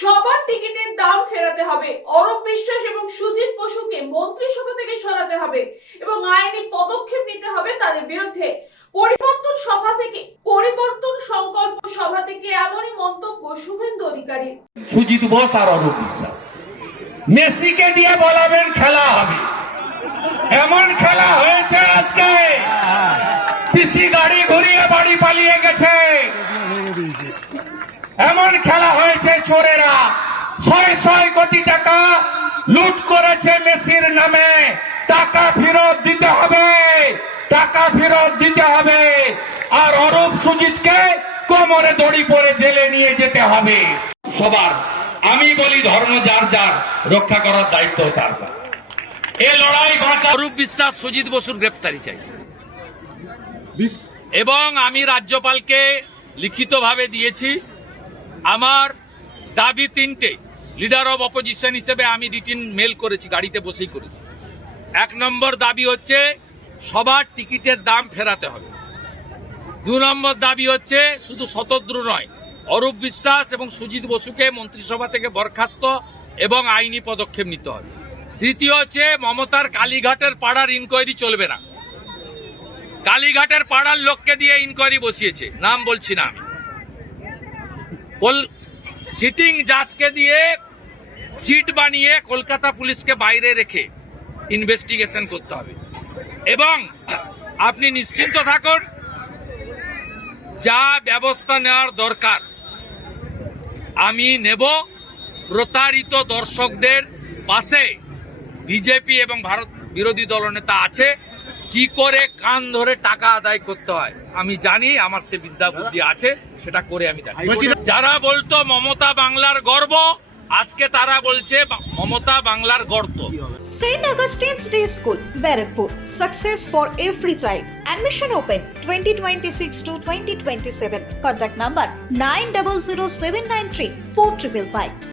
সবার টিকিটের দাম ফেরাতে হবে। অরূপ বিশ্বাস এবং সুজিত বসুকে মন্ত্রিসভা থেকে সরাতে হবে এবং আইনি পদক্ষেপ নিতে হবে তাদের বিরুদ্ধে। পরিবর্তন সংকল্প সভা থেকে এমনই মন্তব্য শুভেন্দু অধিকারী। সুজিত বোস আর অরূপ বিশ্বাস মেসিকে দিয়ে বলাবেন খেলা হবে, এমন খেলা হয়েছে আজকে। পিসি গাড়ি ঘুরিয়ে বাড়ি পালিয়ে গেছে, এমন খেলা হয়েছে। চোরেরা ৬০০ কোটি টাকা লুট করেছে মেসির নামে। টাকা ফেরত দিতে হবে, টাকা ফেরত দিতে হবে। আর অরূপ সুজিতকে কোমরে দড়ি পরে জেলে নিয়ে যেতে হবে। সবার আমি বলি, ধর্ম যার যার, রক্ষা করার দায়িত্ব তার। এ লড়াই বাঁচা। অরূপ বিশ্বাস সুজিত বসুর গ্রেপ্তারি চাই এবং আমি রাজ্যপালকে লিখিতভাবে দিয়েছি। আমার দাবি তিনটে। লিডার অব অপোজিশন হিসেবে আমি রিটিন মেল করেছি, গাড়িতে বসেই করেছি। ১ নম্বর দাবি হচ্ছে সবার টিকিটের দাম ফেরাতে হবে। ২ নম্বর দাবি হচ্ছে শুধু শতদ্রু নয়, অরূপ বিশ্বাস এবং সুজিত বসুকে মন্ত্রিসভা থেকে বরখাস্ত এবং আইনি পদক্ষেপ নিতে হবে। তৃতীয় হচ্ছে মমতার কালীঘাটের পাড়ার ইনকোয়ারি চলবে না। কালীঘাটের পাড়ার লোককে দিয়ে ইনকোয়ারি বসিয়েছে, নাম বলছি না আমি। সিটিং জাজকে দিয়ে সিট বানিয়ে কলকাতা পুলিশকে বাইরে রেখে ইনভেস্টিগেশন করতে হবে। এবং আপনি নিশ্চিন্ত থাকুন, যা ব্যবস্থা নেওয়ার দরকার আমি নেব। প্রতারিত দর্শকদের পাশে বিজেপি এবং ভারত বিরোধী দলনেতা আছে। কি করে কান ধরে টাকা আদায় করতে হয় আমি জানি, আমার সে বিদ্যা বুদ্ধি আছে, সেটা করে আমি জানি। যারা বলতো মমতা বাংলার গর্ব, আজকে তারা বলছে মমতা বাংলার গর্ত। St. Augustine's Day School, Barrackpur. Success for every child. Admission open 2026 to 2027. Contact number 900793 4555.